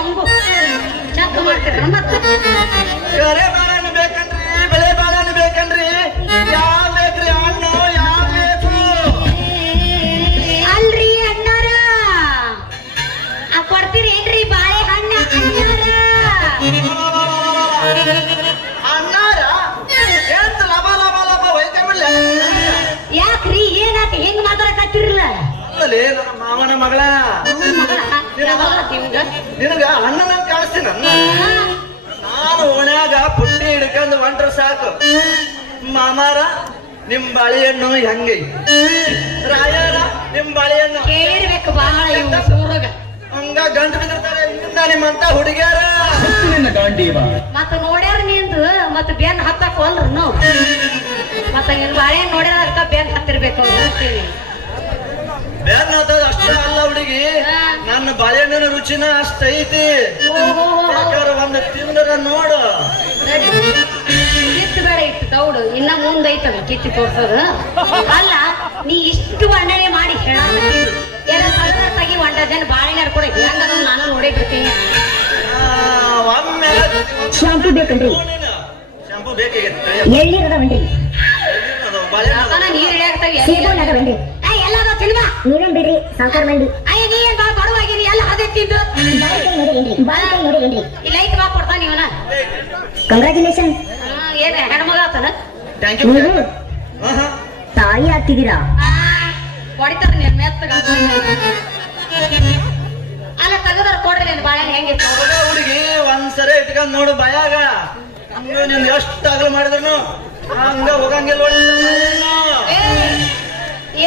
ಅವಂಗು ಚಂದ ಮಾಡ್ತೀರ ಮತ್ತೆ ಕರೆ ಬಾಳೆಹಣ್ಣು ಬೇಕನ್ರಿ, ಬೆಳೆ ಬಾಳೆಹಣ್ಣು ಬೇಕನ್ರಿ, ಯಾವ ಬೇಕ್ರಿ ಹಣ್ಣು ಯಾವ ಬೇಕು? ಅಲ್ರಿ ಅಣ್ಣಾರ ಕೊಡ್ತೀರೇನ್ರಿ ಬಾಳೆಹಣ್ಣ ಅಣ್ಣಾರ ಎಂತ ಲಬ ಲಬ ಲಬ ಒಯ್ಕೊಂಡ್ಬಿಡ್ಲ? ಯಾಕ್ರಿ ಏನಾತ ಹೆಂಗ್ ಮಾತಾಡಕತ್ತಿರಲ್ಲ ಅಲ್ಲೇ ನನ್ನ ಮಾವನ ಮಗಳ ನಿನಗ ಅಣ್ಣನ ಕಾಣಿಸ್ತೀನಿ ನಾನು ಓಣ್ಯಾಗ ಪುಟ್ಟಿ ಹಿಡ್ಕೊಂಡು ಹೊಂಟ್ರ ಸಾಕು. ಮಾಮಾರ ನಿಮ್ ಬಾಳೆಹಣ್ಣು ಹೆಂಗೈ, ರಾಯರ ನಿಮ್ ಬಾಳೆಹಣ್ಣು ಕೇಳಿರ್ಬೇಕು ಬಹಳ ಇವ್ರು ಸೂರಗ ಹಂಗ ಗಂಟು ಬಿದ್ದಿರ್ತಾರೆ ಇಂದ ನಿಮ್ಮಂತ ಹುಡುಗಿಯರ ಮತ್ತ ನೋಡ್ಯಾರ ನಿಂದು ಮತ್ತ ಬೆನ್ ಹತ್ತಕ್ ಹೋಲ್ರು ಮತ್ತ ನಿನ್ ಬಾಳೆಹಣ್ಣು ನೋಡ್ಯಾರ ಅದಕ್ಕ ಬೆನ್ ಹತ್ತಿರ್ಬೇಕು ಅಂತೀನಿ ಬೇರೆ ಅಷ್ಟೇ ಅಲ್ಲ ಹುಡುಗಿ, ನನ್ನ ಬಾಳೆಹಣ್ಣಿನ ರುಚಿನ ಅಷ್ಟೈತಿ. ಯಾಕಂದ್ರೆ ಒಂದು ತಿಂದ್ರ ನೋಡು. ಕಿತ್ತು ಬೇಡ ಇತ್ತು ದೌಡು ಇನ್ನ ಮುಂದೈತದ ಕಿತ್ತಿ ತೋರ್ಸೋದು ಅಲ್ಲ. ನೀ ಇಷ್ಟು ವರ್ಣನೆ ಮಾಡಿ ಹೇಳ ತಗಿ ಒಂದ ಜನ ಬಾಳೆಹಣ್ಣು ಕೂಡ ಹೆಂಗ ನಾನು ನೋಡೇ ಬಿಡ್ತೀನಿ. ಒಮ್ಮೆ ಶಾಂಪು ಬೇಕನ್ರಿ? ಶಾಂಪು ಬೇಕಾಗಿತ್ತು. ಎಳ್ನೀರದವನ್ರಿ? ನೀರ್ ಇಳಿಯಾಗ್ತಾವ ಸೇಬೋಣದವನ್ರಿ? ಎಲ್ಲ ತಿನ್ಬಾ. ನೀವೇನ್ ಬಿಡ್ರಿ ಸಾವುಕಾರ ಮಂದಿ. ಅಯ್ಯ ನೀ ಏನ್ ಬಾ ಬಡವಾಗಿರಿ ಎಲ್ಲ ಅದೇ ತಿಂದು ಬಾಳೆಕಾಯಿ ನೋಡಿರೇನ್ರಿ? ಬಾಳೆಕಾಯಿ ನೋಡಿರೇನ್ರಿ? ಇಲ್ಲ ಐತ್ ಬಾ ಕೊಡ್ತಾನ ಇವನ. ಕಂಗ್ರಾಚುಲೇಷನ್. ಏನ್ ಹೆಣ್ಮಗ ಆತನ? ನೀವು ತಾಯಿ ಆಗ್ತಿದ್ದೀರಾ? ಹೊಡಿತಾರ ನೀನ್ ಮೆತ್ತಗ ಅಲ್ಲ ತೆಗದಾರ ಕೊಡ್ರಿ ನೀನ್ ಬಾಳೆಹಣ್ಣು ಹೆಂಗಿತ್ತು ಹುಡುಗಿ ಒಂದ್ಸರಿ ಇಟ್ಕೊಂಡ್ ನೋಡು ಬಾಯಾಗ. ಹಂಗ ನೀನ್ ಎಷ್ಟು ಅಗಲು ಮಾಡಿದ್ರು ಹಂಗ ಹೋಗಂಗಿಲ್ಲ.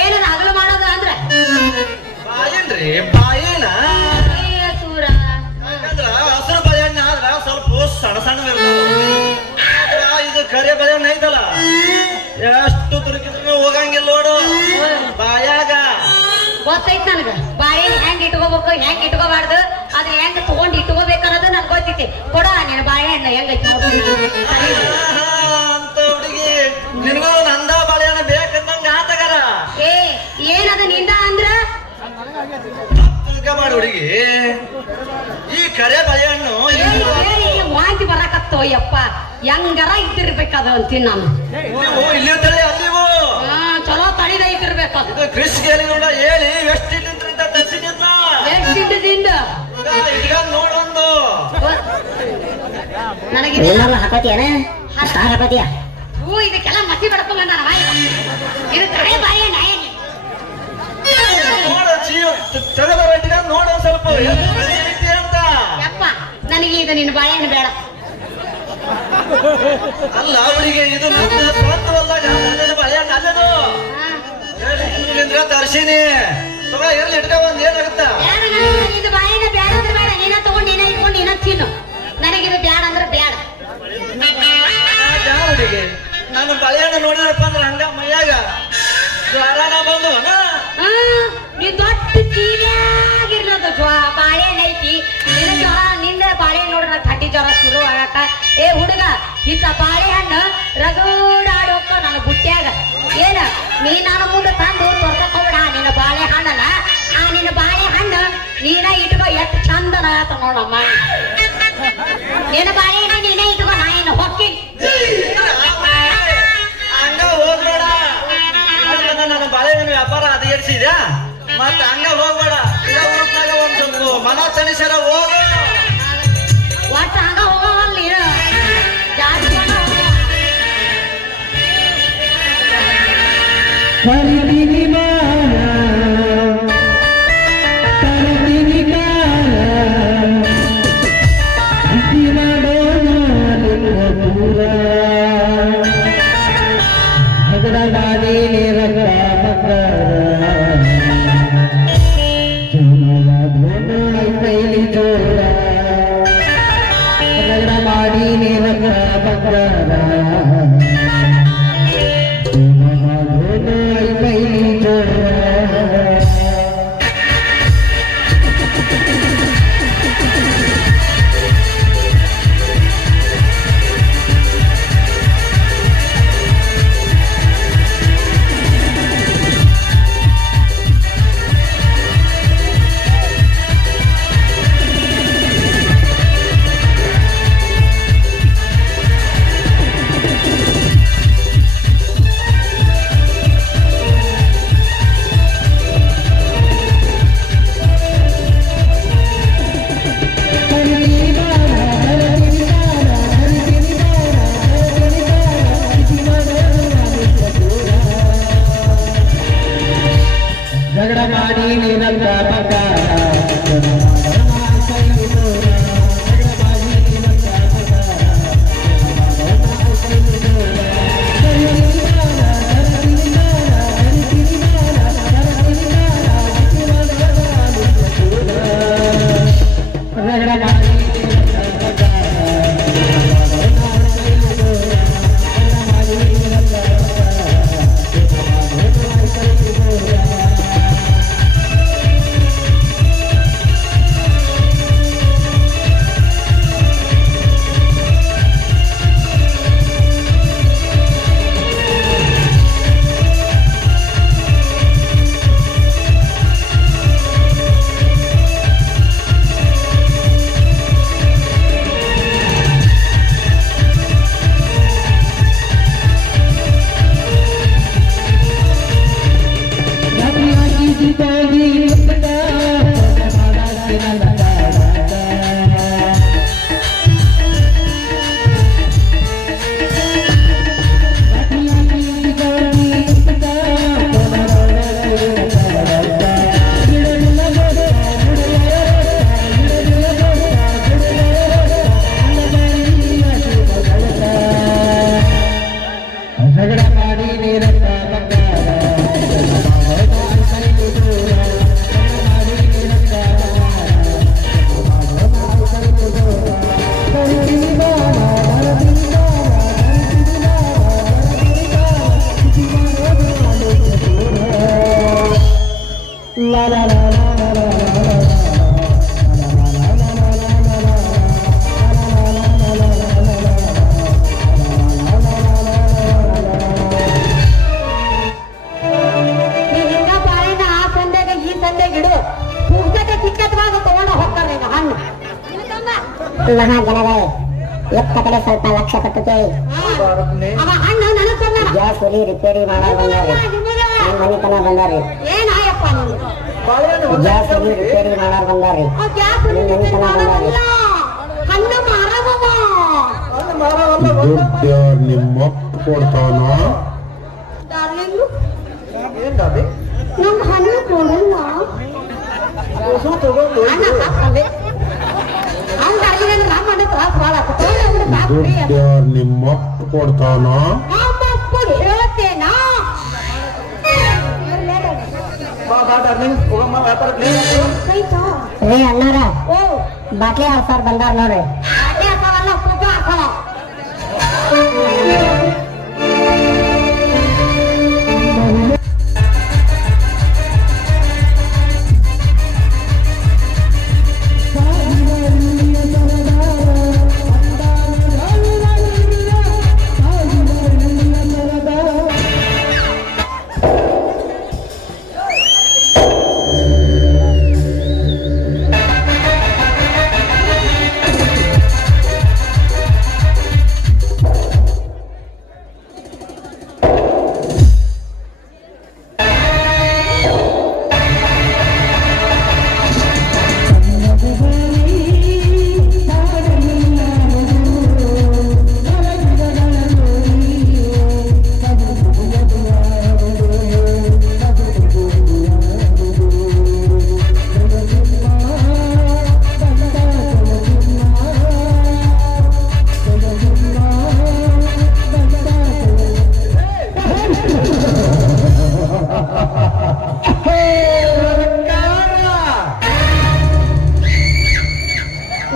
ಏನದ ಹಗಲು ಮಾಡೋದು ಅಂದ್ರ ಬಾಯಿನ್ರಿ ಬಾಯಿನ ಸೂರ ಯಾಕಂದ್ರ ಹಸಿರು ಬಾಳೆಹಣ್ಣು ಆದ್ರ ಸ್ವಲ್ಪ ಸಣ್ಣ ಸಣ್ಣ ಇದು ಕರೆ ಬಾಳೆಹಣ್ಣು ಐತಲ್ಲ ಎಷ್ಟು ತುರುಕಿದ್ರು ಹೋಗಂಗಿಲ್ಲ ನೋಡು ಬಾಯಾಗ. ಗೊತ್ತೈತ್ ನನಗ ಬಾಳೆಹಣ್ಣು ಹೆಂಗ್ ಇಟ್ಕೋಬೇಕು ಹೆಂಗ್ ಇಟ್ಕೋಬಾರ್ದು ಅದ್ ಹೆಂಗ್ ತಗೊಂಡ್ ಇಟ್ಕೋಬೇಕನ್ನೋದು ನನ್ ಗೊತ್ತೈತಿ. ಕೊಡ ನಿನ್ನ ಬಾಳೆಹಣ್ಣು ಹೆಂಗೈತಿ ಅಂತ ಹುಡುಗಿ ನಿನಗೂ ನಂದ ಬಾಳೆಹಣ್ಣು ಬೇಕಂದಂಗ ಆತಗಾರ. ಏನದ ನಿಂದ ಅಂದ್ರ ಮಾಡಿ ಹುಡುಗಿ ಈ ಕರೆ ಬಾಳೆಹಣ್ಣು ವಾಂತಿ ಬರಾಕತ್ತೋ ಯಪ್ಪ ಹೆಂಗಾರ ಇದ್ದಿರ್ಬೇಕದ ಅಂತೀನಿ ನಾನು. ನೀವು ಇಲ್ಲಿ ತಳಿ ಅಲ್ಲಿವು ಚಲೋ ತಳಿದ ಇದ್ದಿರ್ಬೇಕು. ಇದು ಕ್ರಿಸ್ ಕೇಳಿ ನೋಡ ಹೇಳಿ ಎಷ್ಟು ಇಲ್ಲಿಂದ ತರಿಸಿದ್ನ ಎಷ್ಟಿಂದ ಈಗ ನೋಡೊಂದು ನನಗೆ ಹಾಕೋತಿಯನ ಸ್ಟಾರ್ ಹಾಕೋತಿಯ? ಇದಕ್ಕೆಲ್ಲ ಮಸಿ ಬಡ್ಕೊಂಡ್ ಬಂದ ಇದು ಕರೆ ಬಾಳೆಹಣ್ಣು ನೋಡ ತೆಗದಾರ ಇಟ್ಕೊಂಡು ನೋಡ ಸ್ವಲ್ಪ ಐತಿ ಅಂತ. ಯಪ್ಪ ನನಗೆ ಇದು ನಿನ್ನ ಬಾಳೆಹಣ್ಣು ಬೇಡ. ಅಲ್ಲ ಅವರಿಗೆ ಇದು ನನ್ನ ಸ್ವಂತವಲ್ಲ ಬಾಳೆಹಣ್ಣು ಅಲ್ಲದು ಇಲ್ಲಿಂದ್ರ ತರ್ಸಿನಿ ತಗೋ ಎಲ್ಲಿ ಇಟ್ಕೊ ಒಂದ್ ಏನಾಗುತ್ತ. ಇದು ಬಾಳೆಹಣ್ಣು ಬೇಡ ಅಂದ್ರೆ ಬೇಡ, ನೀನ ತಗೊಂಡು ನೀನ ಇಟ್ಕೊಂಡು ನೀನ ತಿನ್ನು. ನನಗಿದು ಬೇಡ ಅಂದ್ರೆ ಬೇಡ. ಹುಡುಗಿ ನಾನು ಬಾಳೆಹಣ್ಣು ನೋಡಿದ್ರಪ್ಪ ಅಂದ್ರೆ ಹಂಗ ಮೈಯಾಗ ಜ್ವರನ ಬಂದು ನೀ ದೊಡ್ಡ ತೀವ್ಯಾಗಿರ್ಲದ ಬಾಳೆಹಣ್ಣು ಐತಿ ನಿನ್ನ ಜ್ವರ ನಿಂದ ಬಾಳೆಹಣ್ಣು ನೋಡ್ರ ಥಂಡಿ ಜ್ವರ ಶುರು ಆಗತ್ತ. ಏ ಹುಡುಗ ಇಂಥ ಬಾಳೆಹಣ್ಣು ರಗೂಡಾಡೋಕ ನನ್ನ ಬುಟ್ಟ್ಯಾಗ ಏನ ನೀ ನಾನು ಮುಂದೆ ತಂದು ತೋರ್ಸಕ್ ಹೋಗ್ಬೇಡ. ನಿನ್ನ ಬಾಳೆಹಣ್ಣನ ನಿನ್ನ ಬಾಳೆಹಣ್ಣು ನೀನ ಇಟ್ಕೋ ಎಷ್ಟು ಚಂದನ ಆತ ನೋಡಮ್ಮ. ನಿನ್ನ ಬಾಳೆಹಣ್ಣು ನೀನ ಇಟ್ಕೋ ನಾ ಇನ್ನು ಹೊಕ್ಕಿ ಹಂಗ ಹೋಗ್ಬೇಡ. ನನ್ನ ಬಾಳೆಹಣ್ಣು ವ್ಯಾಪಾರ ಹದಗೆಡಿಸಿದ್ಯಾ ಮತ್ತ ಹಂಗ ಹೋಗ್ಬೇಡ. ಊರ್ನಾಗ ಒಂದ್ ಸ್ವಲ್ಪ ಮನ ತಣಿಸರ ಹೋಗು. ಒಟ್ಟು ಹಂಗ ಹೋಗವಲ್ಲ ನೀನು ಜಾಸ್ತಿ ಮಹಾಜನಗಳೇ ಎತ್ತ ಕಡೆ ಸ್ವಲ್ಪ ಲಕ್ಷ್ಯ ಕೊಟ್ಟುತ್ತೆ. ಅವ ಅಣ್ಣ ನನಗ್ ಬಂದಾನ. ಗ್ಯಾಸ್ ಒಲಿ ರಿಪೇರಿ ಮಾಡಕ್ ಬಂದಾರೆ. ನಿಮ್ಮ ಮನೆತನ ಬಂದಾರೆ. ಏನಾಯಪ್ಪ ನೀನು? ಗ್ಯಾಸ್ ಒಲಿ ರಿಪೇರಿ ಮಾಡಕ್ ಬಂದಾರೆ. ಆ ಗ್ಯಾಸ್ ನಿಮ್ಮ ಮನೆತನ ಬಂದಾರೆ. ಹಣ್ಣು ಮಾರವವ. ದುಡ್ಡು ಯಾರು ನಿಮ್ಮ ಕೊಡ್ತಾನ? ಡಾರ್ಲಿಂಗ್ ನಂಗೆ ಹಣ್ಣು ಕೊಡಲ್ಲ. ಅಣ್ಣ ಹಾಕವೆ. ಅವ್ನ್ ಡಾರ್ಲಿಂಗ್ ನಮ್ಮ ಅಣ್ಣ ತ್ರಾಸ ಭಾಳ ಆಗ್ತದೆ. ದುಡ್ಡು ಯಾರು ನಿಮ್ಮ ಕೊಡ್ತಾನ? ಹೇಳ್ತೇನಾ? ರೇ ಅಣ್ಣಾರ ಓ ಬಾಟ್ಲಿ ಹಾಕ್ಸಾರ್ ಬಂದಾರ ನೋಡ್ರಿ. ಅದೇ ಹಾಕವಲ್ಲ ಫೋಟೋ ಹಾಕವ.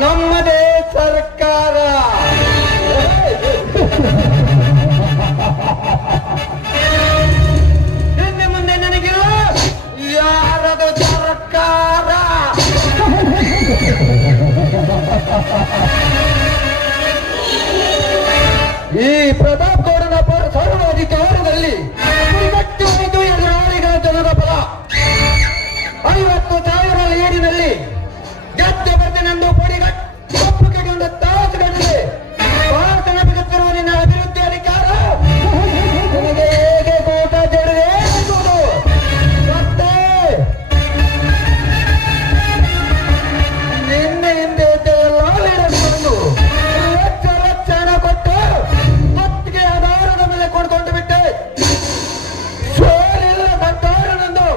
ನಮ್ಮದೇ ಸರ್ಕಾರ. ಇನ್ನು ಮುಂದೆ ನನಗೆ ಯಾರದು ಸರ್ಕಾರ? ಈ ಪ್ರತಾಪ್ ಗೌಡನ ಸರ್ವಾಧಿಕಾರದಲ್ಲಿ 5 ಎದುರಾಳಿಗಳ ಜನರ ಬಲ 50,000 ಲೀಡಿನಲ್ಲಿ ಗೆದ್ದು ಬರ್ತೇನೆಂದು ಒಪ್ಪಿಗೆಗೊಂಡ ತಾಸುಗಳಲ್ಲಿ ಭಾರತದ ಬದುಕಿರುವ ನಿನ್ನ ಅಭಿವೃದ್ಧಿ ಅಧಿಕಾರ ನಿನಗೆ ಹೇಗೆ ಕೂಟ ಜಡಿದೆ ಎನ್ನುವುದು ಮತ್ತೆ ನಿನ್ನೆ ಹಿಂದೆ ಎಲ್ಲ ಲೀಡರ್ಗಳನ್ನು ಲಕ್ಷ ಹಣ ಕೊಟ್ಟು ಹೊತ್ತಿಗೆ ಆಧಾರದ ಮೇಲೆ ಕೊಡ್ಕೊಂಡು ಬಿಟ್ಟೆ. ಸೋಲಿಲ್ಲ ಬಂದವರನೊಂದು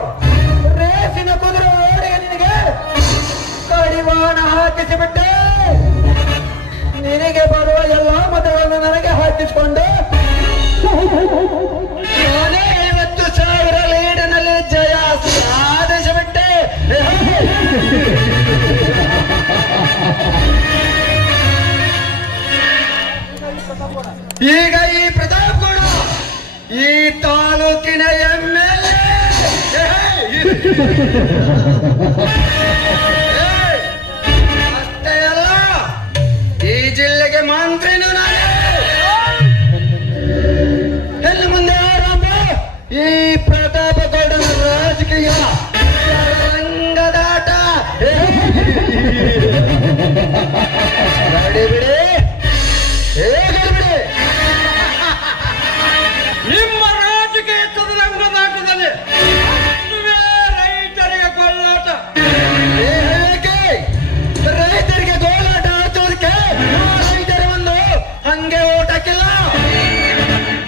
ರೇಸಿನ ಕುದುರೆ ಓಡಿಗೆ ನಿನಗೆ ಕಡಿವಾಣ ಹಾಕಿಸಿಬಿಟ್ಟೆ. ನಿನಗೆ ಬರುವ ಎಲ್ಲ ಮತಗಳನ್ನು ನನಗೆ ಹಾಕಿಸಿಕೊಂಡು ನಾನೇ 50,000 ಲೀಡಿನಲ್ಲಿ ಜಯ ಸಾಧಿಸಿಬಿಟ್ಟೆ. ಈಗ ಈ ಪ್ರತಾಪ್ ಗೌಡ ಈ ತಾಲೂಕಿನ MLA. ಅಷ್ಟೇ ಅಲ್ಲ, ಈ ಜಿಲ್ಲೆಗೆ ಮಂತ್ರಿನೂ ನಾನೇ. ಇನ್ನು ಮುಂದೆ ಆರಂಭ ಈ ಪ್ರತಾಪ ಗೌಡನ ರಾಜಕೀಯ ರಂಗದಾಟ. ಗಾಡಿ ಬಿಡಿ, ಹೇಗೆ ಬಿಡಿ. ನಿಮ್ಮ ರಾಜಕೀಯ ರಂಗದಾಟದಲ್ಲಿ ರೈತರಿಗೆ ಗೋಳಾಟ. ರೈತರಿಗೆ ಗೋಳಾಟ ಆಚೋದಕ್ಕೆ ರೈತರು ಒಂದು ಹಂಗೆ ಓಟ್ ಹಾಕಿಲ್ಲ.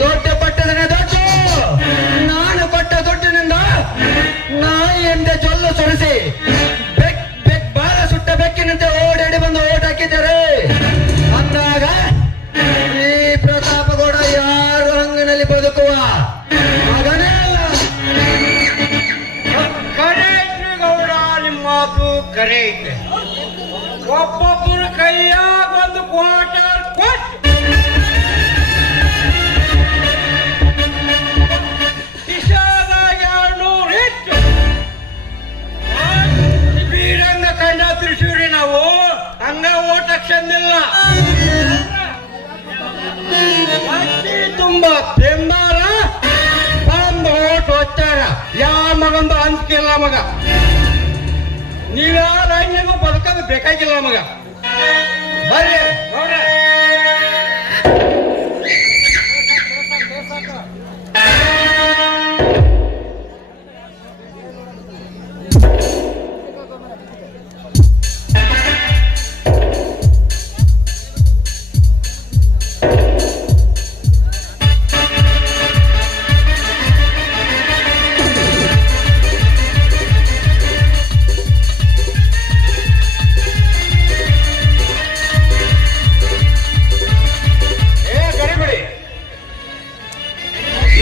ದೊಡ್ಡ ಪಟ್ಟದನೆ ದೊಡ್ಡ ನಾನು ಕೊಟ್ಟ ದುಡ್ಡಿನಿಂದ ನಾಯಿ ಎಂದೇ ಜೊಲ್ಲು ಸುರಿಸಿ ಬಾಲ ಸುಟ್ಟ ಬೆಕ್ಕಿನಂತೆ ಓಡಾಡಿ ಬಂದು ಓಟ್ ಹಾಕಿದ್ದಾರೆ ಅಂದಾಗ ಈ ಪ್ರತಾಪ ಗೌಡ ಯಾರು ಹಂಗಿನಲ್ಲಿ ಬದುಕುವ ಮಗನೇ ಅಲ್ಲ. ಕರೆ ಐತ್ರಿ ಗೌಡ, ನಿಮ್ಮ ಮಾತು ಕರೆ ಐತೆ. ಒಬ್ಬೊಬ್ಬರ ಕೈಯಾಗ ಒಂದು ಕ್ವಾರ್ಟರ್ ಕೊಟ್ಟು ಕಿಶಾದಾಗ 200 ಇಟ್ಟು ಬೀರಂಗ ಕಂಡ ತಿರ್ಸಿವ್ರಿ ನಾವು. ಹಂಗ ಓಟ್ ಹಾಕ್ಸಂದಿಲ್ಲ. ಅಕ್ಕಿ ತುಂಬ ತಿಂದಾರ, ಬಂದು ಓಟ್ ಹೊಚ್ಚಾರ. ಯಾವ ಮಗಂದು ಅಂಜಿಕಿಲ್ಲ ಮಗ. ನೀವ್ಯಾರ ಹಂಗ ಬದುಕೋದು ಬೇಕಾಗಿಲ್ಲ ಮಗ. ಬರ್ರಿ ನೋಡ್ರಿ.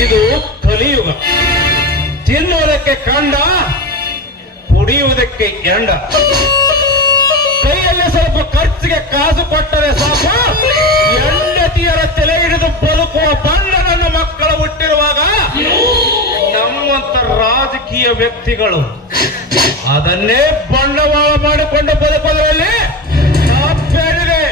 ಇದು ಕಲಿಯುಗ. ತಿನ್ನುವುದಕ್ಕೆ ಕಂಡ, ಕುಡಿಯುವುದಕ್ಕೆ ಎಂಡ. ಕೈಯಲ್ಲಿ ಸ್ವಲ್ಪ ಖರ್ಚಿಗೆ ಕಾಸು ಕೊಟ್ಟರೆ ಸಾಕು, ಹೆಂಡತಿಯರ ತಲೆ ಹಿಡಿದು ಬದುಕುವ ಬಣ್ಣ ನನ್ನ ಮಕ್ಕಳು ಹುಟ್ಟಿರುವಾಗ ನಮ್ಮಂತ ರಾಜಕೀಯ ವ್ಯಕ್ತಿಗಳು ಅದನ್ನೇ ಬಂಡವಾಳ ಮಾಡಿಕೊಂಡು ಬದುಕೋದ್ರಲ್ಲಿ ತಪ್ಪೇನಿದೆ?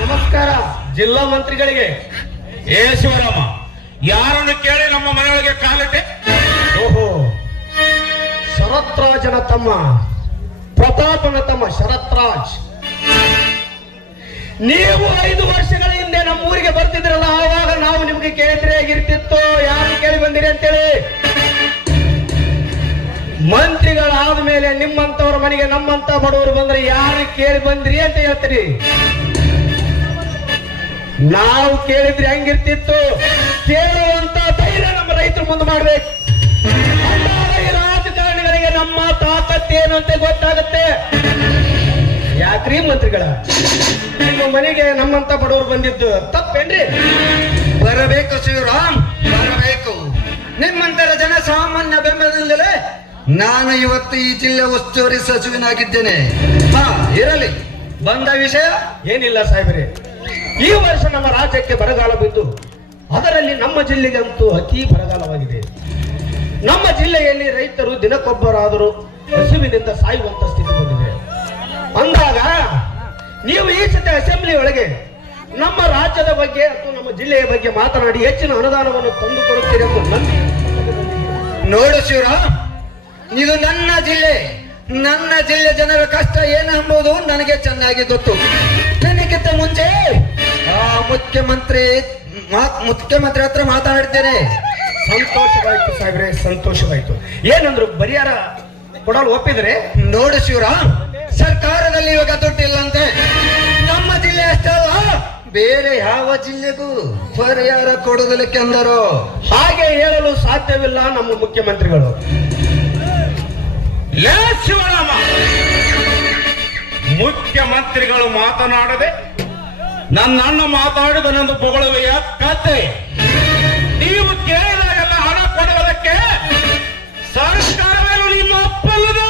ನಮಸ್ಕಾರ ಜಿಲ್ಲಾ ಮಂತ್ರಿಗಳಿಗೆ. ಏ ಶಿವರಾಮ, ಯಾರನ್ನು ಕೇಳಿ ನಮ್ಮ ಮನೆಯೊಳಗೆ ಕಾಲಿಟ್ಟೆ? ಓಹೋ, ಶರತ್ರಾಜನ ತಮ್ಮ, ಪ್ರತಾಪನ ತಮ್ಮ ಶರತ್ರಾಜ್. ನೀವು 5 ವರ್ಷಗಳ ಹಿಂದೆ ನಮ್ಮ ಊರಿಗೆ ಬರ್ತಿದ್ರಲ್ಲ, ಆವಾಗ ನಾವು ನಿಮ್ಗೆ ಕೇಳಿದ್ರೆ ಹೇಗಿರ್ತಿತ್ತು, ಯಾರು ಕೇಳಿ ಬಂದಿರಿ ಅಂತೇಳಿ. ಮಂತ್ರಿಗಳಾದ ಮೇಲೆ ನಿಮ್ಮಂತವ್ರ ಮನೆಗೆ ನಮ್ಮಂತ ಬಡವರು ಬಂದ್ರೆ ಯಾರು ಕೇಳಿ ಬಂದ್ರಿ ಅಂತ ಹೇಳ್ತೀರಿ. ನಾವು ಕೇಳಿದ್ರೆ ಹೆಂಗಿರ್ತಿತ್ತು, ಕೇಳುವಂತ ಧೈರ್ಯ ನಮ್ಮ ರೈತರು ಮುಂದೆ ಮಾಡ್ಬೇಕು. ಈ ರಾಜಕಾರಣಿಗಳಿಗೆ ನಮ್ಮ ತಾಕತ್ತೇನು ಅಂತ ಗೊತ್ತಾಗುತ್ತೆ. ಯಾಕ್ರಿ ಮಂತ್ರಿಗಳ, ನಿಮ್ಮ ಮನೆಗೆ ನಮ್ಮಂತ ಬಡವರು ಬಂದಿದ್ದು ತಪ್ಪೇನ್ರಿ? ಬರಬೇಕು ಶಿವರಾಮ್, ಬರಬೇಕು. ನಿಮ್ಮಂತರ ಜನ ಸಾಮಾನ್ಯ ಬೆಂಬಲದಿಂದಲೇ ನಾನು ಇವತ್ತು ಈ ಜಿಲ್ಲೆ ಉಸ್ತುವಾರಿ ಸಚಿವನಾಗಿದ್ದೇನೆ. ಹಾ, ಇರಲಿ. ಬಂದ ವಿಷಯ ಏನಿಲ್ಲ ಸಾಹೇಬ್ರೆ, ಈ ವರ್ಷ ನಮ್ಮ ರಾಜ್ಯಕ್ಕೆ ಬರಗಾಲ ಬಿದ್ದು, ಅದರಲ್ಲಿ ನಮ್ಮ ಜಿಲ್ಲೆಗಂತೂ ಅತಿ ಬರಗಾಲವಾಗಿದೆ. ನಮ್ಮ ಜಿಲ್ಲೆಯಲ್ಲಿ ರೈತರು ದಿನಕ್ಕೊಬ್ಬರಾದರೂ ಹಸುವಿನಿಂದ ಸಾಯುವಂತ ಸ್ಥಿತಿ ಬಂದಿದೆ. ಅಂದಾಗ ನೀವು ಈ ಸತಿ ಅಸೆಂಬ್ಲಿ ಒಳಗೆ ನಮ್ಮ ರಾಜ್ಯದ ಬಗ್ಗೆ ಅಥವಾ ನಮ್ಮ ಜಿಲ್ಲೆಯ ಬಗ್ಗೆ ಮಾತನಾಡಿ ಹೆಚ್ಚಿನ ಅನುದಾನವನ್ನು ತಂದುಕೊಡುತ್ತೀರಿ ಎಂಬ ನಂಬಿಕೆ. ನೋಡು ಶಿವರಾಮ್, ಇದು ನನ್ನ ಜಿಲ್ಲೆ ಜನರ ಕಷ್ಟ ಏನೆಂಬುದು ನನಗೆ ಚೆನ್ನಾಗಿ ಗೊತ್ತು. ನನಗಿಂತ ಮುಂಚೆ ಆ ಮುಖ್ಯಮಂತ್ರಿ ಹತ್ರ ಮಾತಾಡಿದ್ದೇನೆ. ಸಂತೋಷವಾಯ್ತು ಸಾಹೇಬ್ರೆ, ಸಂತೋಷವಾಯ್ತು. ಏನಂದ್ರು, ಪರಿಹಾರ ಕೊಡಲು ಒಪ್ಪಿದ್ರೆ? ನೋಡು ಶಿವರಾಮ್, ಸರ್ಕಾರದಲ್ಲಿ ಇವಾಗ ದುಡ್ಡಿಲ್ಲಂತೆ. ನಮ್ಮ ಜಿಲ್ಲೆ ಅಷ್ಟಲ್ಲ, ಬೇರೆ ಯಾವ ಜಿಲ್ಲೆಗೂ ಪರಿಹಾರ ಕೊಡುವುದಕ್ಕೆಂದರು. ಹಾಗೆ ಹೇಳಲು ಸಾಧ್ಯವಿಲ್ಲ ನಮ್ಮ ಮುಖ್ಯಮಂತ್ರಿಗಳು. ಶಿವರಾಮ, ಮುಖ್ಯಮಂತ್ರಿಗಳು ಮಾತನಾಡದೆ ನನ್ನ ಅಣ್ಣ ಮಾತಾಡಿದನೆಂದು ಹೊಗಳುವೆಯ ಕತೆ. ನೀವು ಕೇಳಿದಾಗೆಲ್ಲ ಹಣ ಕೊಡುವುದಕ್ಕೆ ಸರ್ಕಾರವೇನು ನಿಮ್ಮ ಅಪ್ಪಲ್ಲದ?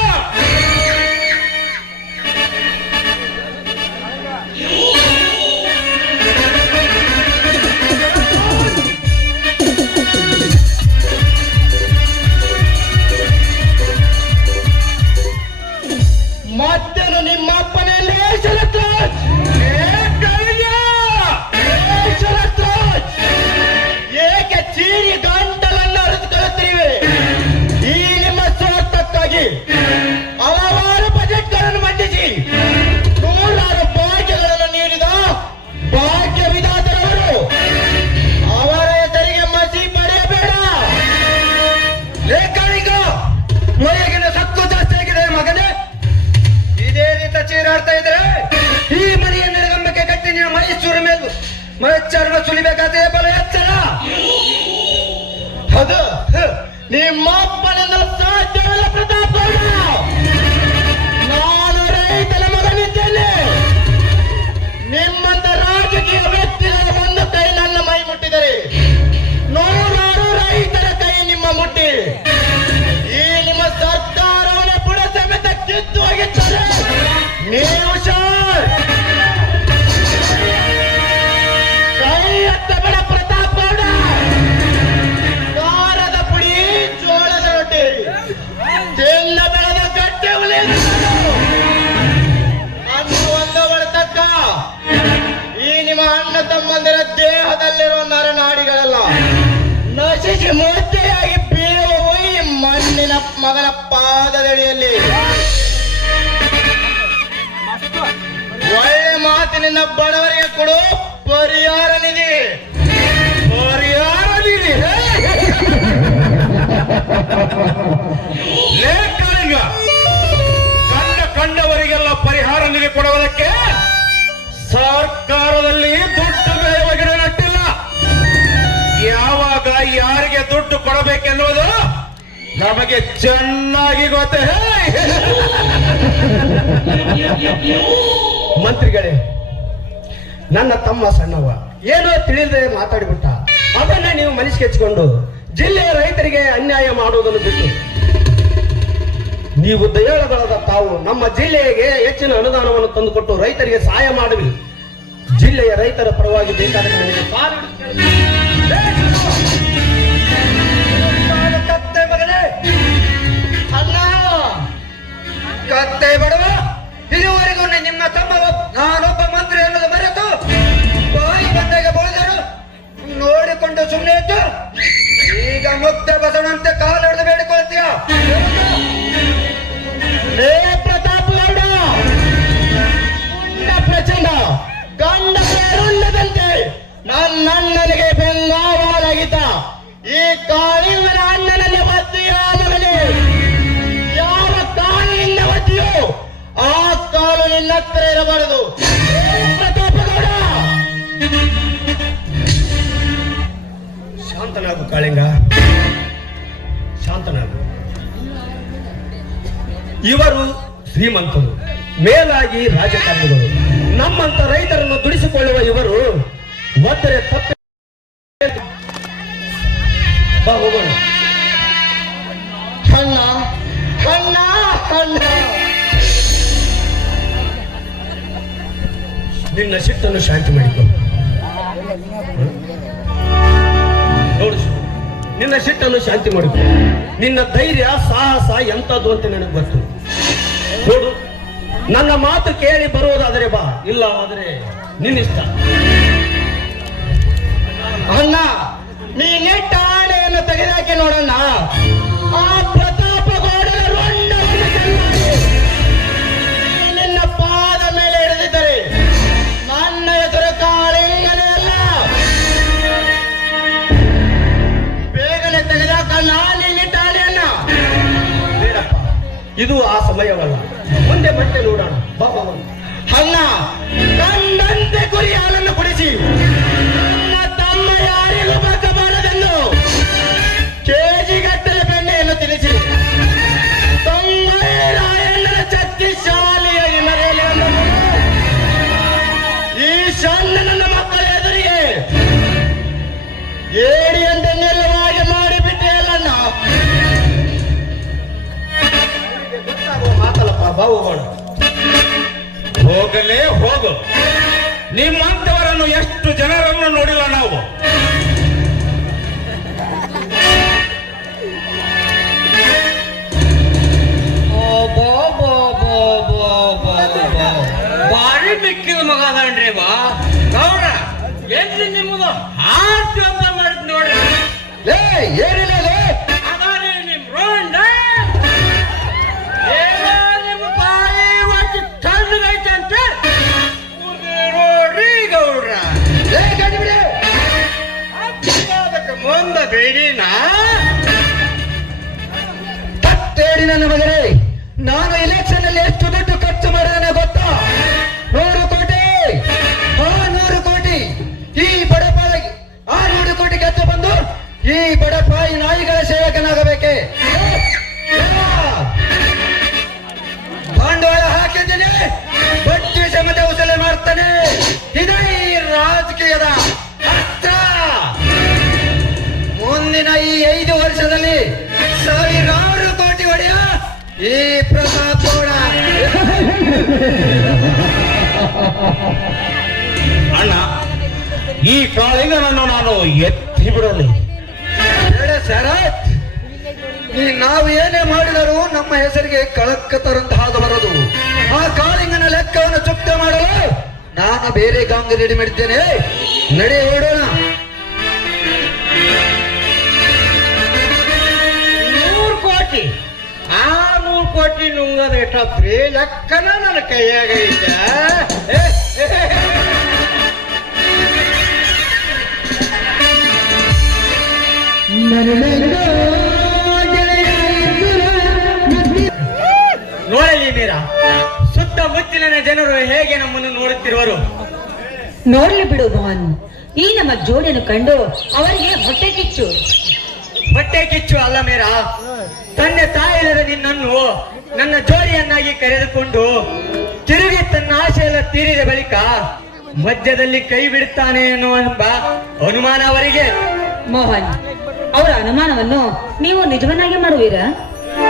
ಮತ್ತೇನು ನಿಮ್ಮ ಅಪ್ಪನೇ ಶರತ್ರಾಜ್? ಏಕೆ ಚೀರಿ ಗಂಟಲನ್ನು ಅರಿತುಕೊಳ್ಳುತ್ತೀವಿ? ಈ ನಿಮ್ಮ ಸ್ವಾರ್ಥಕ್ಕಾಗಿ ಹಲವಾರು ಬಜೆಟ್ಗಳನ್ನು ಮಂಡಿಸಿ ನೂರಾರು ಭಾಗ್ಯಗಳನ್ನು ನೀಡಿದ ಭಾಗ್ಯ ವಿಧಾತರವರು ಅವರ ಹೆಸರಿಗೆ ಮಸಿ ಪಡೆಯಬೇಡ. ಲೇಖನಿಗ ಮೊಯಗಿನ ಸತ್ತು ಜಾಸ್ತಿ ಆಗಿದೆ ಮಗನೇ. ಇದೇ ರೀತಿ ಚೀರಾಡ್ತಾ ಇದ್ರೆ ಈ ಮನೆಯ ನೆಲಗಂಬಕ್ಕೆ ಕಟ್ಟಿ ನೀವು ಮೈಸೂರು ಮೇಲ್ ಮಚ್ಚರಣ ಸುಲಿಬೇಕಾದ್ರೆ ಬಲ ಎಚ್ಚರ. ಅದು ನಿಮ್ಮ ಅಪ್ಪನಿಂದಲೂ ಸಾಧ್ಯವಿಲ್ಲ ಪ್ರತಾಪ್ ಗೌಡ. ನಾನು ರೈತನ ಮಗನಿದ್ದೇನೆ. ನಿಮ್ಮಂತ ರಾಜಕೀಯ ವ್ಯಕ್ತಿಗಳ ಒಂದು ಕೈ ನನ್ನ ಮೈ ಮುಟ್ಟಿದರೆ ನೂರಾರು ರೈತರ ಕೈ ನಿಮ್ಮ ಮುಟ್ಟಿ ಈ ನಿಮ್ಮ ಸರ್ಕಾರವನ್ನ ಪುಡ ಸಮೇತ ಕಿತ್ತು ಹೋಗಿದ್ದಾರೆ. ನೀವು ಕೈ ಎತ್ತಬೇಡ ಪ್ರತಾಪ್ ಗೌಡ. ಖಾರದ ಪುಡಿ, ಜೋಳದ ರೊಟ್ಟಿ ತೆಲ್ಲ ಬೆಳೆದ ಗಟ್ಟೆ ಅನ್ನುವಂತ ಹೊರತಕ್ಕ ಈ ನಿಮ್ಮ ಅಣ್ಣ ತಮ್ಮಂದಿರ ದೇಹದಲ್ಲಿರುವ ನರನಾಡಿಗಳೆಲ್ಲ ನಶಿಸಿ ಮೂರ್ತಿಯಾಗಿ ಬೀಳುವವು ಈ ಮಣ್ಣಿನ ಮಗನ ಪಾದದಡಿಯಲ್ಲಿ ಒಳ್ಳೆ ಮಾತಿನಿಂದ ಬಡವರಿಗೆ ಕೊಡು ಪರಿಹಾರ ನಿಧಿ. ಪರಿಹಾರ ನಿಧಿ. ಲೇ ಕಾಳಿಂಗ, ಕಂಡವರಿಗೆಲ್ಲ ಪರಿಹಾರ ನಿಧಿ ಕೊಡುವುದಕ್ಕೆ ಸರ್ಕಾರದಲ್ಲಿ ದುಡ್ಡು ಬೆಳೆಯುವ ಗಿಡ ನಟ್ಟಿಲ್ಲ. ಯಾವಾಗ ಯಾರಿಗೆ ದುಡ್ಡು ಕೊಡಬೇಕೆನ್ನುವುದು ನಮಗೆ ಚೆನ್ನಾಗಿ ಗೊತ್ತೇ. ಮಂತ್ರಿಗಳೇ, ನನ್ನ ತಮ್ಮ ಸಣ್ಣವ ಏನೋ ತಿಳಿದೇ ಮಾತಾಡಿಬಿಟ್ಟ. ಅದನ್ನ ನೀವು ಮನಸ್ಸಿಗೆ ಹಚ್ಚಿಕೊಂಡು ಜಿಲ್ಲೆಯ ರೈತರಿಗೆ ಅನ್ಯಾಯ ಮಾಡುವುದನ್ನು ಬಿಟ್ಟು ನೀವು ದಯಾಳುಗಳಾದ ತಾವು ನಮ್ಮ ಜಿಲ್ಲೆಗೆ ಹೆಚ್ಚಿನ ಅನುದಾನವನ್ನು ತಂದುಕೊಟ್ಟು ರೈತರಿಗೆ ಸಹಾಯ ಮಾಡುವಿ. ಜಿಲ್ಲೆಯ ರೈತರ ಪರವಾಗಿ ಬೇಕಾದರೆ ನನಗೆ ಕಾಲು ಹಿಡಿದು ಕತ್ತೆ ಮಗನೇ, ಅಲ್ಲ ಕತ್ತೆ ಬಡವ, ಇದುವರೆಗೂ ನಿಮ್ಮ ತಮ್ಮ ನಾನೊಬ್ಬ ಮಂತ್ರಿ ಅನ್ನೋದು ಮರೆತು ಬಾಯಿ ಬಂದಾಗ ಬೋಳಿದರು ನೋಡಿಕೊಂಡು ಸುಮ್ಮನೆ ಇದ್ದು ಈಗ ಮುಕ್ತ ಬಸವನಂತೆ ಕಾಲು ಹಿಡಿದು ಬೇಡಿಕೊಳ್ತೀಯ. ಲೇ ಪ್ರತಾಪ್ ಗೌಡ, ಉಂಡ ಪ್ರಚಂಡ ಗಂಡ ರುಂಡದಂತೆ ನನ್ನಣ್ಣನಿಗೆ ಬೆಂಗಾವಲಾಗಿದ್ದ ಈ ಕಾಳಿಂಗನ ಅಣ್ಣನನ್ನೇ ಒದ್ದಿಯ ಮಗನೇ. ಯಾವ ಕಾಲಿನಿಂದ ಒದ್ದಿಯೋ ಆ ಕಾಲು ನಿನ್ನ ಹತ್ರ ಇರಬಾರದು. ಪ್ರತಾಪ ಗೌಡ, ಶಾಂತನಾಗು ಕಾಳಿಂಗ, ಶಾಂತನಾಗು. ಇವರು ಶ್ರೀಮಂತರು, ಮೇಲಾಗಿ ರಾಜಕಾರಣಿಗಳು. ನಮ್ಮಂತ ರೈತರನ್ನು ದುಡಿಸಿಕೊಳ್ಳುವ ಇವರು ಒತ್ತರೆ ತಪ್ಪೆ. ಬಾ ಹೋಗೋಣ. ಅಣ್ಣ ಅಣ್ಣ ಅಣ್ಣ, ನಿನ್ನ ಸಿಟ್ಟನ್ನು ಶಾಂತಿ ಮಾಡಿಕೊ. ನೋಡು, ನಿನ್ನ ಸಿಟ್ಟನ್ನು ಶಾಂತಿ ಮಾಡಿಕೊ. ನಿನ್ನ ಧೈರ್ಯ ಸಾಹಸ ಎಂತದ್ದು ಅಂತ ನನಗೆ ಗೊತ್ತು. ನೋಡು, ನನ್ನ ಮಾತು ಕೇಳಿ ಬರುವುದಾದರೆ ಬಾ, ಇಲ್ಲ ಆದರೆ ನಿನ್ನಿಷ್ಟ. ಅಣ್ಣ ನೀನೆಟ್ಟ ಆಣೆಯನ್ನು ತೆಗೆದಾಕಿ ನೋಡಣ್ಣ. ಆ ಪ್ರತಾಪ ಗೌಡರ ರೊಂಡವನ್ನು ಚೆನ್ನಾಗಿ ನಿನ್ನ ಪಾದ ಮೇಲೆ ಹಿಡಿದಿದ್ದರೆ ನನ್ನ ಎದುರು ಕಾಳಿಂಗನೇ ಅಲ್ಲ. ಬೇಗನೆ ತೆಗೆದಾಕಣ್ಣ ನೀನಿಟ್ಟ ಆಣೆಯನ್ನ. ಬೇಡಪ್ಪ, ಇದು ಆ ಸಮಯವಲ್ಲ. ಮುಂದೆ ಮತ್ತೆ ನೋಡೋಣ. ಬಾ ಹೋಗೋಣ. ಅಣ್ಣ ಕಂಡಂತೆ ಗುರಿ ಹಾಲನ್ನು ಕುಡಿಸಿ ನನ್ನ ತಮ್ಮ ಯಾರಿಗೂ ಬಗ್ಗಬಾರದೆಂದು ಕೆಜಿಗಟ್ಟಲೆ ಬೆಣ್ಣೆಯನ್ನು ತಿನ್ನಿಸಿ ರಾಯಣ್ಣನ ಚತ್ತಿ ಶಾಲೆಯಾಗಿ ಮರೆಯಲಿ ಅಂದನು. ಈ ಸಣ್ಣ ನನ್ನ ಮಕ್ಕಳ ಎದುರಿಗೆ ಏಡಿಯಂತೆ ನಿಲ್ಲವಾಗಿ ಮಾಡಿಬಿಟ್ಟೆ ಅಲ್ಲಣ್ಣ. ಗೊತ್ತಾಗುವ ಮಾತಲ್ಲಪ್ಪ, ಬಾ ಹೋಗೋಣ. ಹೋಗಲೇ ಹೋಗು. ನಿಮ್ಮಂತವರನ್ನು ಎಷ್ಟು ಜನರನ್ನು ನೋಡಿಲ್ಲ ನಾವು. ಬಾರಿ ಮಿಕ್ಕಿದ ಮಗ ಅದನ್ರಿ ಬಾ ಗೌಡ. ಎಲ್ಲಿ ನಿಮ್ಮದು ಹಾರ್ಟ್ ಅಂತ ಮಾಡಿದ್ ನೋಡಿ. ಏನಿಲ್ಲ ಅದಾರಿ ನಿಮ್ ರೋಂಡ ಏನೋ ನಿಮ್ಮ ಬಾಯಿ ಒಟ್ಟು ತಣ್ಣಗೈತಂತೆ ನೋಡ್ರಿ ಗೌಡ್ರ. ಅದಕ್ಕೆ ಮುಂದೆ ಬೇಡಿನ ತತ್ತೇಡಿ ನನ್ನ ಮಗನೇ, ನಾನು ಎಲೆಕ್ಷನ್ ಅಲ್ಲಿ ಎಷ್ಟು ದುಡ್ಡು ಖರ್ಚು ಮಾಡಿದ್ದೇನೆ ಗೊತ್ತಾ? 100 ಕೋಟಿ, 100 ಕೋಟಿ. ಈ ಬಡಪಾಯಿ 600 ಕೋಟಿ ಗೆದ್ದು ಬಂದು ಈ ಬಡಪಾಯಿ ನಾಯಿಗಳ ಸೇವಕನಾಗಬೇಕೆ? ಬಂಡವಾಳ ಹಾಕಿದ್ದೀನಿ, ಬಡ್ಡಿ ಸಮೇತ ಉಸಲೆ ಮಾಡ್ತಾನೆ. ಇದೇ ಈ ರಾಜಕೀಯದ ಅಸ್ತ್ರ. ಮುಂದಿನ ಈ 5 ವರ್ಷದಲ್ಲಿ ಸಾವಿರಾರು ಕೋಟಿ ಒಡೆಯ ಈ ಪ್ರತಾಪ್ ಗೌಡ. ಅಣ್ಣ, ಈ ಕಾಳಿಂಗನನ್ನು ನಾನು ಎತ್ತಿ ಬಿಡಲಿ. ಶರತ್, ನಾವು ಏನೇ ಮಾಡಿದರೂ ನಮ್ಮ ಹೆಸರಿಗೆ ಕಳಂಕ ತರಂತಾಗಬಾರದು. ಆ ಕಾಳಿಂಗನ ಲೆಕ್ಕವನ್ನು ಚುಕ್ತ ಮಾಡಲು ನಾನು ಬೇರೆ ಗಾಂಗ್ ರೆಡಿ ಮಾಡಿದ್ದೇನೆ. ನಡೆ ಓಡೋಣ. 100 ಕೋಟಿ ಕೋಟಿ ನುಂಗದ ಇಟ್ಟಪ್ರಿ ಲೆಕ್ಕನ ನನ್ನ ಕೈಯಾಗೈತೆ. ನೋಡಲಿ ಮೀರಾ, ಸುತ್ತಮುತ್ತಲಿನ ಜನರು ಹೇಗೆ ನಮ್ಮನ್ನು ನೋಡುತ್ತಿರುವರು. ನೋಡ್ಲಿ ಬಿಡು ಮೋಹನ್, ಈ ನಮ್ಮ ಜೋಡಿಯನ್ನು ಕಂಡು ಅವರಿಗೆ ಹೊಟ್ಟೆ ಕಿಚ್ಚು. ಹೊಟ್ಟೆ ಕಿಚ್ಚು ಅಲ್ಲ ಮೀರಾ, ತಂದೆ ತಾಯಿಲ್ಲದ ನಿನ್ನನ್ನು ನನ್ನ ಜೋಡಿಯನ್ನಾಗಿ ಕರೆದುಕೊಂಡು ತಿರುಗಿ ತನ್ನ ಆಶೆಯೆಲ್ಲ ತೀರಿದ ಬಳಿಕ ಮಧ್ಯದಲ್ಲಿ ಕೈ ಬಿಡುತ್ತಾನೆ ಎನ್ನುವ ಅನುಮಾನ ಅವರಿಗೆ. ಮೋಹನ್, ಅವರ ಅನುಮಾನವನ್ನು ನೀವು ನಿಜವನ್ನಾಗಿ ಮಾಡುವಿರಾ?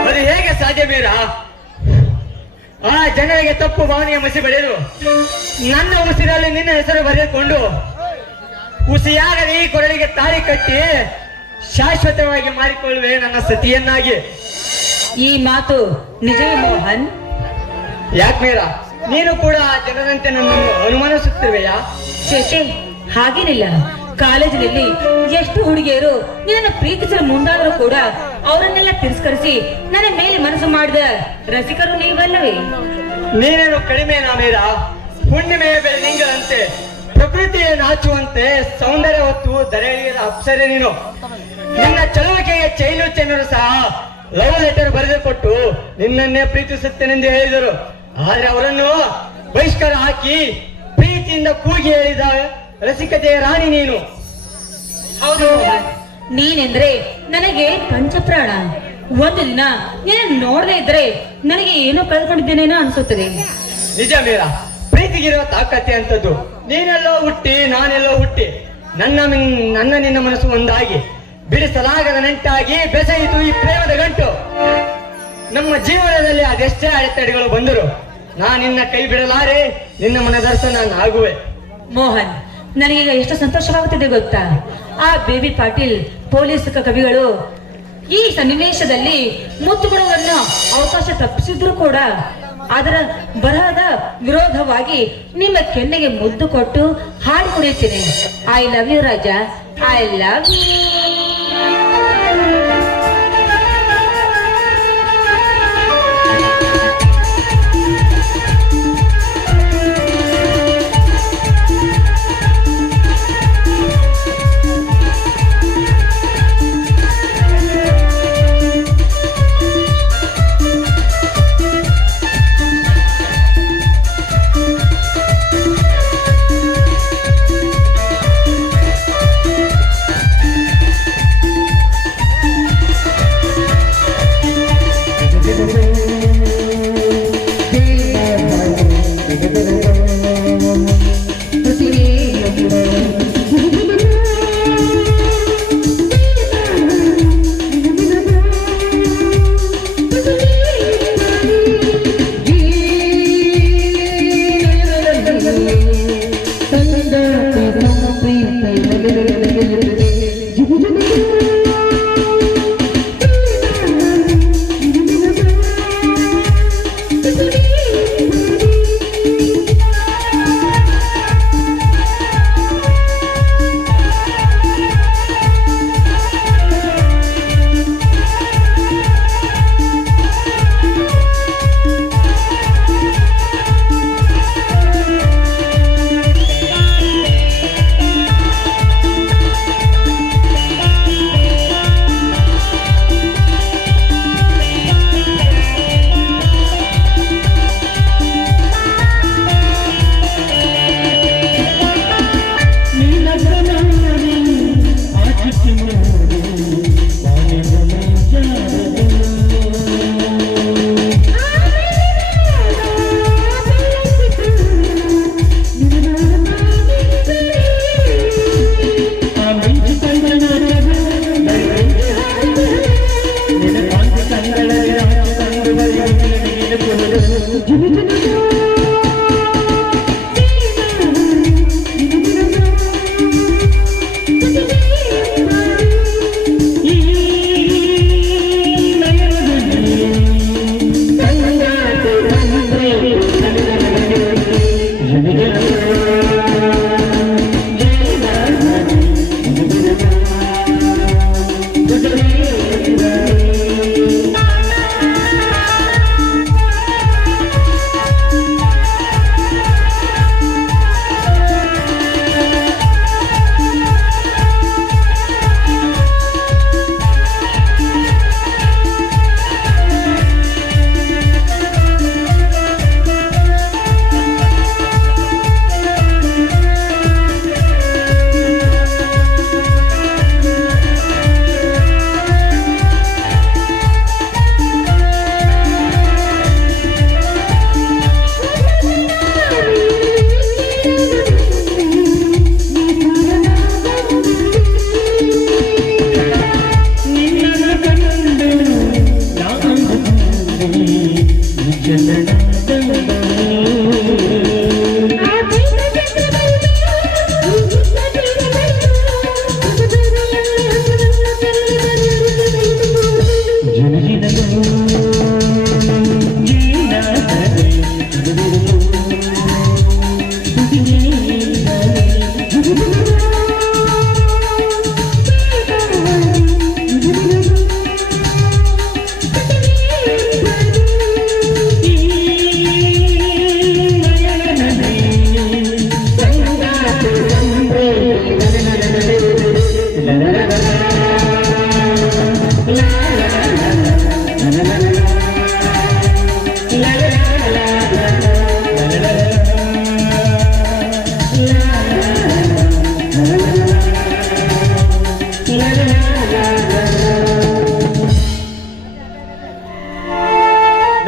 ಅದು ಹೇಗೆ ಸಾಧ್ಯ ಮೀರಾ? ಆ ಜನರಿಗೆ ತಪ್ಪು ಭಾವನೆಯ ಮಸಿ ಬೆಳೆದು ನನ್ನ ಉಸಿರಲ್ಲಿ ನಿನ್ನ ಹೆಸರು ಬರೆದುಕೊಂಡು ಹುಸಿಯಾಗದೆ ಈ ಕೊರಳಿಗೆ ತಾಳಿ ಕಟ್ಟಿ ಶಾಶ್ವತವಾಗಿ ಮಾಡಿಕೊಳ್ಳುವೆ ನನ್ನ ಸತಿಯನ್ನಾಗಿ. ಈ ಮಾತು ನಿಜವೇ ಮೋಹನ್? ಯಾಕೆ ಮೀರಾ, ನೀನು ಕೂಡ ಆ ಜನರಂತೆ ನನ್ನನ್ನು ಅನುಮಾನಿಸುತ್ತಿರುವೆಯಾ? ಚೇಚೆ, ಹಾಗೇನಿಲ್ಲ. ಕಾಲೇಜಿನಲ್ಲಿ ಎಷ್ಟು ಹುಡುಗಿಯರು ನಿನ್ನನ್ನು ಪ್ರೀತಿಸಲು ಮುಂದಾದರೂ ಕೂಡ ಅವರನ್ನೆಲ್ಲ ತಿರಸ್ಕರಿಸಿ ನನ್ನ ಮೇಲೆ ಮನಸ್ಸು ಮಾಡಿದ ರಸಿಕರು ನೀವಲ್ಲವೇ? ನೀನೇನು ಕಡಿಮೆನಾ ಮೀರಾ? ಹುಣ್ಣಿಮೆಯ ಬೆಳದಿಂಗಳಂತೆ ಪ್ರಕೃತಿಯ ನಾಚುವಂತೆ ಸೌಂದರ್ಯ ಹೊತ್ತು ದರೆಯಲಿಯದ ಅಪ್ಸರೆ ನೀನು. ನಿನ್ನ ಚಳುವಳಿಕೆಗೆ ಚೈಲು ಚೆನ್ನರು ಸಹ ಲವ್ ಲೆಟರ್ ಬರೆದುಕೊಟ್ಟು ನಿನ್ನನ್ನೇ ಪ್ರೀತಿಸುತ್ತೇನೆಂದು ಹೇಳಿದರು. ಆದ್ರೆ ಅವರನ್ನು ಬಹಿಷ್ಕಾರ ಹಾಕಿ ಪ್ರೀತಿಯಿಂದ ಕೂಗಿ ಹೇಳಿದ ರಸಿಕತೆಯ ರಾಣಿ ನೀನು. ಹೌದು ಮೋಹನ್, ನೀನೆಂದ್ರೆ ನನಗೆ ಪಂಚಪ್ರಾಣ. ಒಂದು ದಿನ ನೀನು ನೋಡದೇ ಇದ್ರೆ ನನಗೆ ಏನೋ ಕಳ್ಕೊಂಡಿದ್ದೇನೇನೋ ಅನ್ಸುತ್ತದೆ. ನಿಜ ಮೀರಾ, ಪ್ರೀತಿಗಿರುವ ತಾಕತ್ತೆ ಅಂತದ್ದು. ನೀನೆಲ್ಲೋ ಹುಟ್ಟಿ ನಾನೆಲ್ಲೋ ಹುಟ್ಟಿ ನನ್ನ ನಿನ್ನ ಮನಸ್ಸು ಒಂದಾಗಿ ಬಿಡಿಸಲಾಗದ ನಂಟಾಗಿ ಬೆಸೆಯಿತು ಈ ಪ್ರೇಮದ ಗಂಟು. ನಮ್ಮ ಜೀವನದಲ್ಲಿ ಅದೆಷ್ಟೇ ಅಡೆತಡೆಗಳು ಬಂದರು ನಿನ್ನ ಕೈ ಬಿಡಲಾರೆ, ನಿನ್ನ ಮನದರ್ಶನ ನಾನಾಗುವೆ. ಮೋಹನ್, ನನಗೀಗ ಎಷ್ಟು ಸಂತೋಷವಾಗುತ್ತಿದೆ ಗೊತ್ತಾ? ಆ ಬೇಬಿ ಪಾಟೀಲ್ ಪೊಲೀಸ್ ಕವಿಗಳು ಈ ಸನ್ನಿವೇಶದಲ್ಲಿ ಮುತ್ತು ಕೊಡುವುದನ್ನು ಅವಕಾಶ ತಪ್ಪಿಸಿದ್ರು ಕೂಡ ಅದರ ಬರಹದ ವಿರೋಧವಾಗಿ ನಿಮ್ಮ ಕೆನ್ನೆಗೆ ಮುದ್ದು ಕೊಟ್ಟು ಹಾಡು ಕುಡಿಯುತ್ತೇನೆ. I love you Raja, I love you.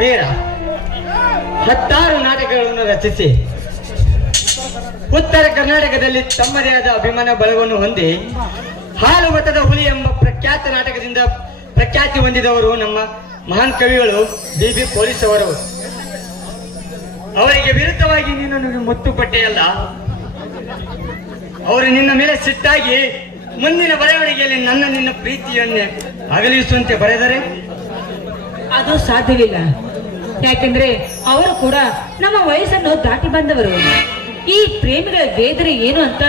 ಬೇಡ, 16 ನಾಟಕಗಳನ್ನು ರಚಿಸಿ ಉತ್ತರ ಕರ್ನಾಟಕದಲ್ಲಿ ತಮ್ಮದೇ ಆದ ಅಭಿಮಾನ ಬಳಗವನ್ನು ಹೊಂದಿ ಹಾಲು ಮತದ ಹುಲಿ ಎಂಬ ಪ್ರಖ್ಯಾತ ನಾಟಕದಿಂದ ಪ್ರಖ್ಯಾತಿ ಹೊಂದಿದವರು ನಮ್ಮ ಮಹಾನ್ ಕವಿಗಳು ಬಿ ಪೊಲೀಸ್ ಅವರು. ಅವರಿಗೆ ವಿರುದ್ಧವಾಗಿ ನೀನು ನನಗೆ ಮುತ್ತು ಪಟ್ಟೆಯಲ್ಲ, ಅವರು ನಿನ್ನ ಮೇಲೆ ಸಿಟ್ಟಾಗಿ ಮುಂದಿನ ಬರವಣಿಗೆಯಲ್ಲಿ ನಿನ್ನ ಪ್ರೀತಿಯನ್ನೇ ಅಗಲಿಸುವಂತೆ ಬರೆದರೆ ಅದು ಸಾಧ್ಯವಿಲ್ಲ. ಯಾಕೆಂದ್ರೆ ಅವರು ಕೂಡ ನಮ್ಮ ವಯಸ್ಸನ್ನು ದಾಟಿ ಬಂದವರು. ಈ ಪ್ರೇಮಿಗಳ ವೇದನೆ ಏನು ಅಂತ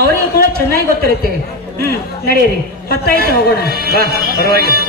ಅವರಿಗೆ ಕೂಡ ಚೆನ್ನಾಗಿ ಗೊತ್ತಿರುತ್ತೆ. ನಡೆಯಿರಿ, ಹೊತ್ತಾಯ್ತು, ಹೋಗೋಣ. ಬಾ, ಪರವಾಗಿಲ್ಲ.